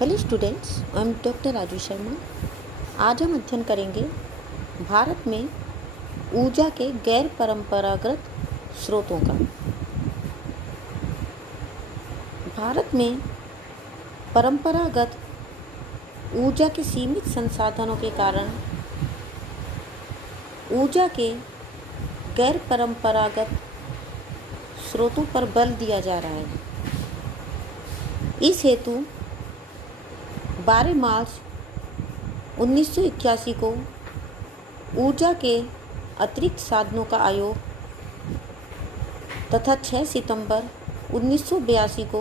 Hello students, I am doctor Raju Sharma. आज हम अध्ययन करेंगे भारत में ऊर्जा के गैर परंपरागत स्रोतों का। भारत में परंपरागत ऊर्जा के सीमित संसाधनों के कारण ऊर्जा के गैर परंपरागत स्रोतों पर बल दिया जा रहा है। इस हेतु 12 मार्च 1981 को ऊर्जा के अतिरिक्त साधनों का आयोग तथा 6 सितंबर 1982 को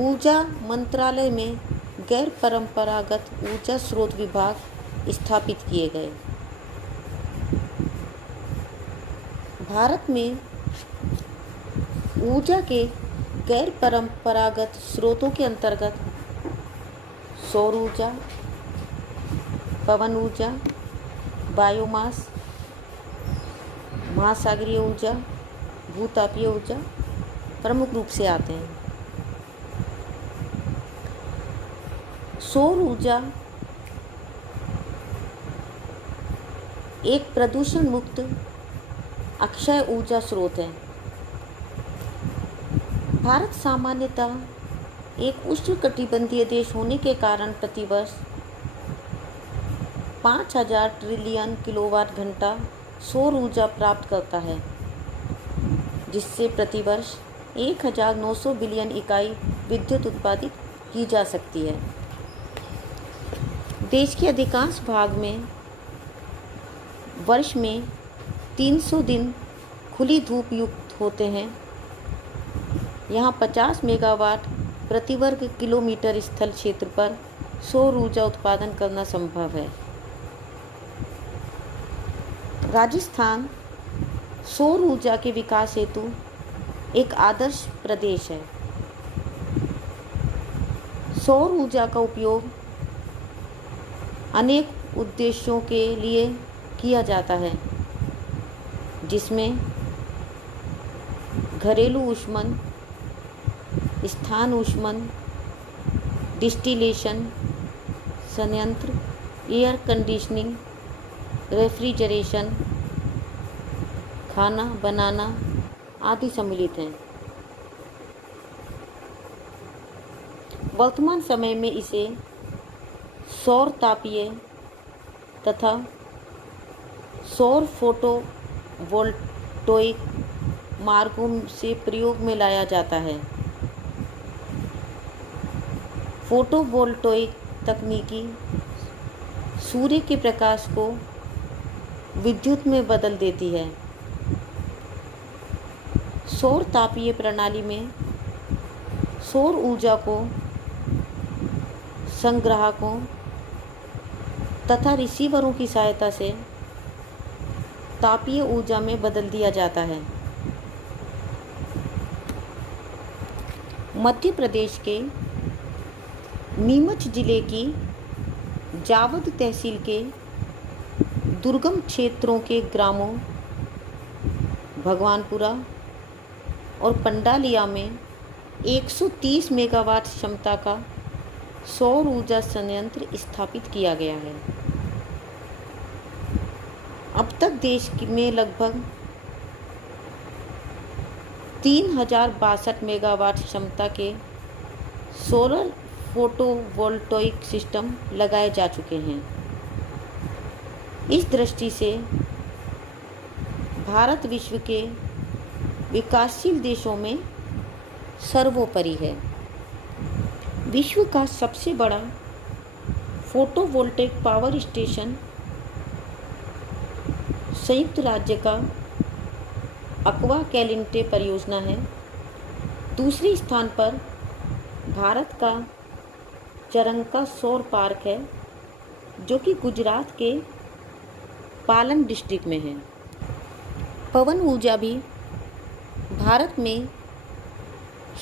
ऊर्जा मंत्रालय में गैर परंपरागत ऊर्जा स्रोत विभाग स्थापित किए गए। भारत में ऊर्जा के गैर परंपरागत स्रोतों के अंतर्गत सौर ऊर्जा, पवन ऊर्जा, बायोमास, महासागरीय ऊर्जा, भूतापीय ऊर्जा प्रमुख रूप से आते हैं। सौर ऊर्जा एक प्रदूषण मुक्त अक्षय ऊर्जा स्रोत है। भारत सामान्यतः एक उष्णकटिबंधीय देश होने के कारण प्रतिवर्ष 5000 ट्रिलियन किलोवाट घंटा सौर ऊर्जा प्राप्त करता है, जिससे प्रतिवर्ष 1900 बिलियन इकाई विद्युत उत्पादित की जा सकती है। देश के अधिकांश भाग में वर्ष में 300 दिन खुली धूप युक्त होते हैं। यहाँ 50 मेगावाट प्रति वर्ग किलोमीटर स्थल क्षेत्र पर सौर ऊर्जा उत्पादन करना संभव है। राजस्थान सौर ऊर्जा के विकास हेतु एक आदर्श प्रदेश है। सौर ऊर्जा का उपयोग अनेक उद्देश्यों के लिए किया जाता है, जिसमें घरेलू ऊष्मन, स्थान ऊष्मन, डिस्टिलेशन संयंत्र, एयर कंडीशनिंग, रेफ्रिजरेशन, खाना बनाना आदि सम्मिलित हैं। वर्तमान समय में इसे सौर तापीय तथा सौर फोटोवोल्टोइक मार्गों से प्रयोग में लाया जाता है। फोटोवोल्टोइक तकनीकी सूर्य के प्रकाश को विद्युत में बदल देती है। सौर तापीय प्रणाली में सौर ऊर्जा को संग्राहकों तथा रिसीवरों की सहायता से तापीय ऊर्जा में बदल दिया जाता है। मध्य प्रदेश के नीमच जिले की जावद तहसील के दुर्गम क्षेत्रों के ग्रामों भगवानपुरा और पंडालिया में 130 मेगावाट क्षमता का सौर ऊर्जा संयंत्र स्थापित किया गया है। अब तक देश में लगभग 3062 मेगावाट क्षमता के सोलर फोटोवोल्टोइक सिस्टम लगाए जा चुके हैं। इस दृष्टि से भारत विश्व के विकासशील देशों में सर्वोपरि है। विश्व का सबसे बड़ा फोटोवोल्टेक पावर स्टेशन संयुक्त राज्य का अक्वा कैलिंटे परियोजना है। दूसरे स्थान पर भारत का चरंका सौर पार्क है, जो कि गुजरात के पालन डिस्ट्रिक्ट में है। पवन ऊर्जा भी भारत में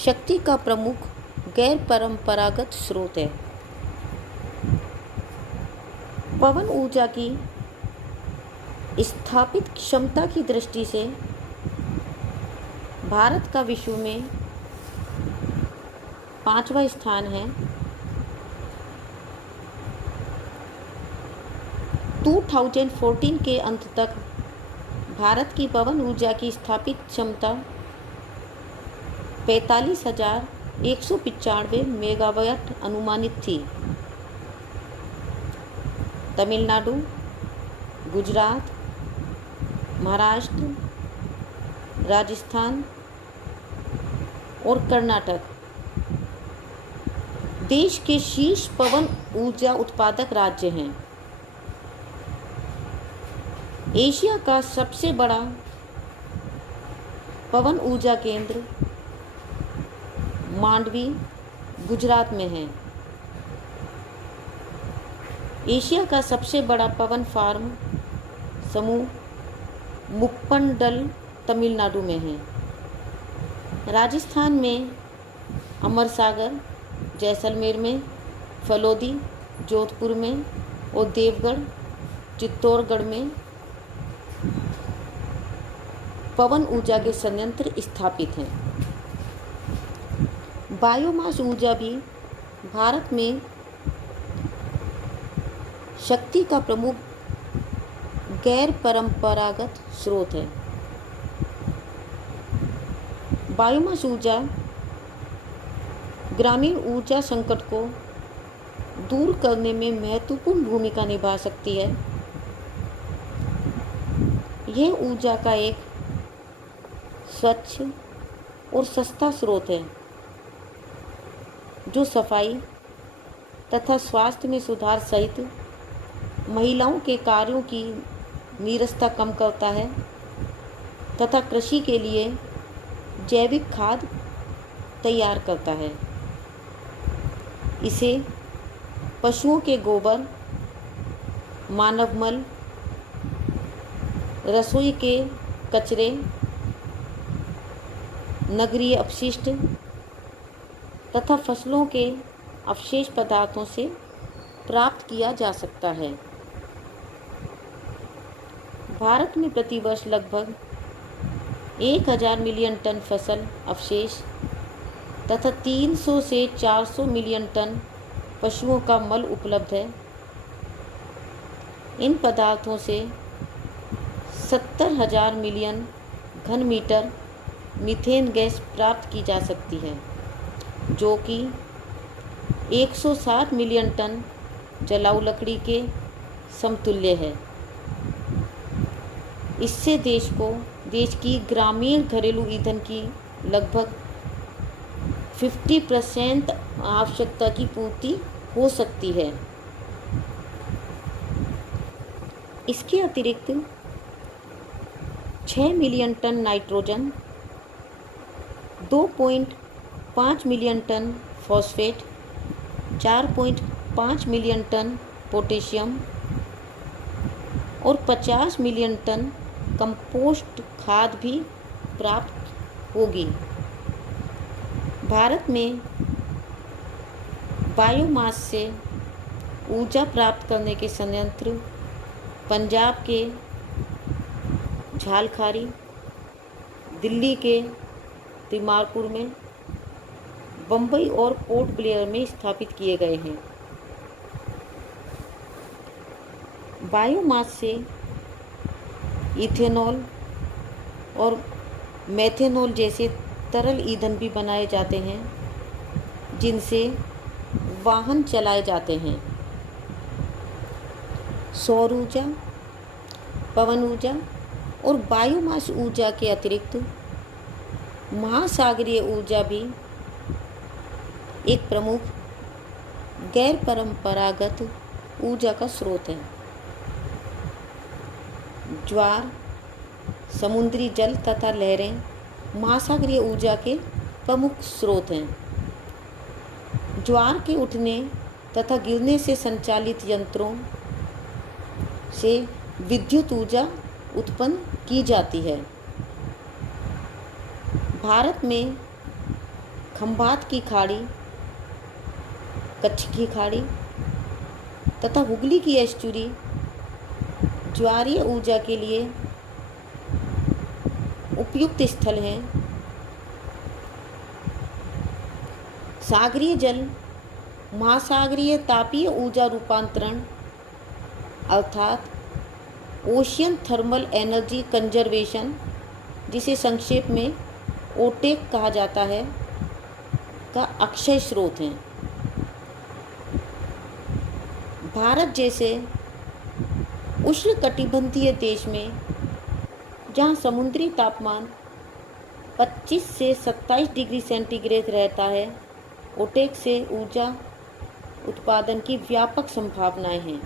शक्ति का प्रमुख गैर परंपरागत स्रोत है। पवन ऊर्जा की स्थापित क्षमता की दृष्टि से भारत का विश्व में 5वां स्थान है। 2014 के अंत तक भारत की पवन ऊर्जा की स्थापित क्षमता 45,195 मेगावाट अनुमानित थी। तमिलनाडु, गुजरात, महाराष्ट्र, राजस्थान और कर्नाटक देश के शीर्ष पवन ऊर्जा उत्पादक राज्य हैं। एशिया का सबसे बड़ा पवन ऊर्जा केंद्र मांडवी, गुजरात में है। एशिया का सबसे बड़ा पवन फार्म समूह मुप्पंडल तमिलनाडु में है। राजस्थान में अमरसागर, जैसलमेर में, फलोदी, जोधपुर में और देवगढ़, चित्तौड़गढ़ में पवन ऊर्जा के संयंत्र स्थापित हैं। बायोमास ऊर्जा भी भारत में शक्ति का प्रमुख गैर परंपरागत स्रोत है। बायोमास ऊर्जा ग्रामीण ऊर्जा संकट को दूर करने में महत्वपूर्ण भूमिका निभा सकती है। यह ऊर्जा का एक स्वच्छ और सस्ता स्रोत है जो सफाई तथा स्वास्थ्य में सुधार सहित महिलाओं के कार्यों की नीरसता कम करता है तथा कृषि के लिए जैविक खाद तैयार करता है। इसे पशुओं के गोबर, मानव मल, रसोई के कचरे, नगरीय अपशिष्ट तथा फसलों के अवशेष पदार्थों से प्राप्त किया जा सकता है। भारत में प्रतिवर्ष लगभग 1,000 मिलियन टन फसल अवशेष तथा 300 से 400 मिलियन टन पशुओं का मल उपलब्ध है। इन पदार्थों से 70,000 मिलियन घन मीटर मीथेन गैस प्राप्त की जा सकती है, जो कि 160 मिलियन टन जलाऊ लकड़ी के समतुल्य है। इससे देश की ग्रामीण घरेलू ईंधन की लगभग 50% आवश्यकता की पूर्ति हो सकती है। इसके अतिरिक्त 6 million tonne nitrogen, 2.5 million tonne phosphate, 4.5 million tonne potassium और 50 मिलियन टन कंपोस्ट खाद भी प्राप्त होगी। भारत में बायोमास से ऊर्जा प्राप्त करने के संयंत्र पंजाब के झालखारी, दिल्ली के तिमारपुर में, बम्बई और पोर्ट ब्लेयर में स्थापित किए गए हैं। बायोमास से इथेनॉल और मेथेनॉल जैसे तरल ईंधन भी बनाए जाते हैं, जिनसे वाहन चलाए जाते हैं। सौर ऊर्जा, पवन ऊर्जा और बायोमास ऊर्जा के अतिरिक्त महासागरीय ऊर्जा भी एक प्रमुख गैर परंपरागत ऊर्जा का स्रोत है। ज्वार, समुद्री जल तथा लहरें महासागरीय ऊर्जा के प्रमुख स्रोत हैं। ज्वार के उठने तथा गिरने से संचालित यंत्रों से विद्युत ऊर्जा उत्पन्न की जाती है। भारत में खंभात की खाड़ी, कच्छ की खाड़ी तथा हुगली की एस्चुरी ज्वारीय ऊर्जा के लिए उपयुक्त स्थल हैं। सागरीय जल महासागरीय तापीय ऊर्जा रूपांतरण अर्थात ओशियन थर्मल एनर्जी कंजर्वेशन, जिसे संक्षेप में ओटेक कहा जाता है, का अक्षय स्रोत हैं। भारत जैसे उष्णकटिबंधीय देश में जहाँ समुद्री तापमान 25 से 27 डिग्री सेंटीग्रेड रहता है, ओटेक से ऊर्जा उत्पादन की व्यापक संभावनाएं हैं।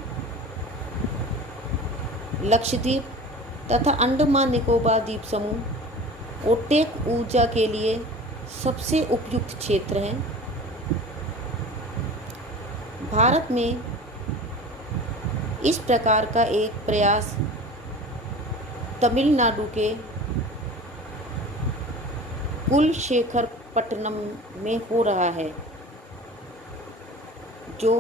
लक्षद्वीप तथा अंडमान निकोबार द्वीप समूह ओटेक ऊर्जा के लिए सबसे उपयुक्त क्षेत्र हैं। भारत में इस प्रकार का एक प्रयास तमिलनाडु के कुलशेखरपट्टनम में हो रहा है, जो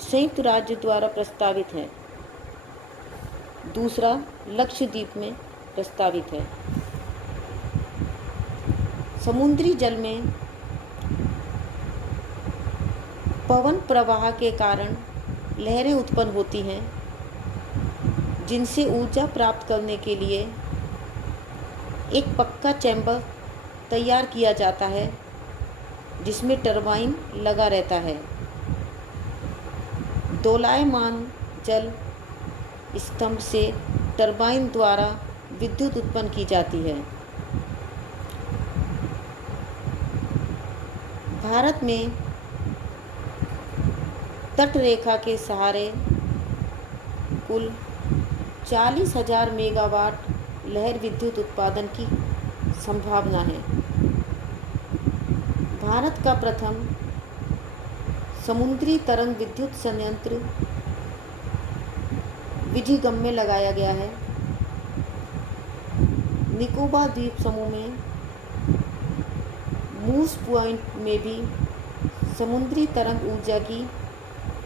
संयुक्त राज्य द्वारा प्रस्तावित है। दूसरा लक्षद्वीप में प्रस्तावित है। समुद्री जल में पवन प्रवाह के कारण लहरें उत्पन्न होती हैं, जिनसे ऊर्जा प्राप्त करने के लिए एक पक्का चैम्बर तैयार किया जाता है, जिसमें टरबाइन लगा रहता है। दोलायमान जल स्तंभ से टरबाइन द्वारा विद्युत उत्पन्न की जाती है। भारत में तट रेखा के सहारे कुल 40,000 मेगावाट लहर विद्युत उत्पादन की संभावना है। भारत का प्रथम समुद्री तरंग विद्युत संयंत्र विजिगम में लगाया गया है। निकोबार द्वीप समूह में मूस पॉइंट में भी समुद्री तरंग ऊर्जा की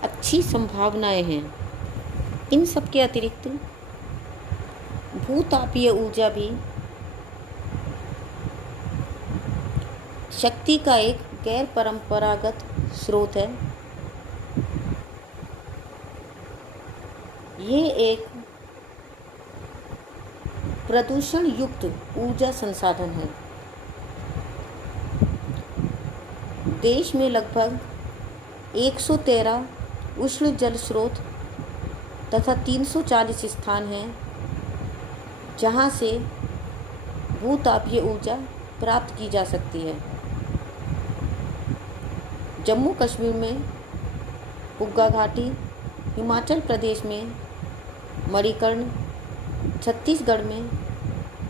अच्छी संभावनाएं हैं। इन सब के अतिरिक्त भूतापीय ऊर्जा भी शक्ति का एक गैर परंपरागत स्रोत है। ये एक प्रदूषण युक्त ऊर्जा संसाधन है। देश में लगभग 113 उष्ण जल स्रोत तथा 340 स्थान हैं, जहाँ से भूतापीय ऊर्जा प्राप्त की जा सकती है। जम्मू कश्मीर में पुग्गा घाटी, हिमाचल प्रदेश में मणिकर्ण, छत्तीसगढ़ में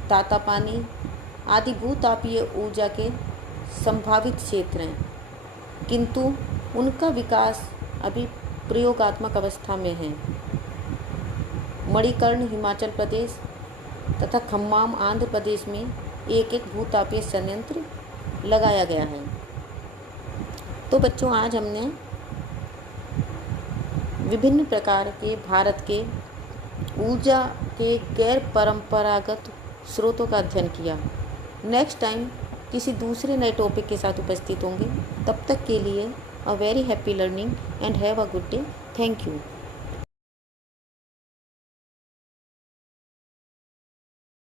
तातापानी आदि भूतापीय ऊर्जा के संभावित क्षेत्र हैं, किंतु उनका विकास अभी प्रयोगात्मक अवस्था में है। मणिकर्ण हिमाचल प्रदेश तथा खम्माम आंध्र प्रदेश में एक एक भूतापीय संयंत्र लगाया गया है। तो बच्चों, आज हमने विभिन्न प्रकार के भारत के ऊर्जा के गैर परंपरागत स्रोतों का अध्ययन किया। नेक्स्ट टाइम किसी दूसरे नए टॉपिक के साथ उपस्थित होंगे। तब तक के लिए a very happy learning and have a good day. Thank you.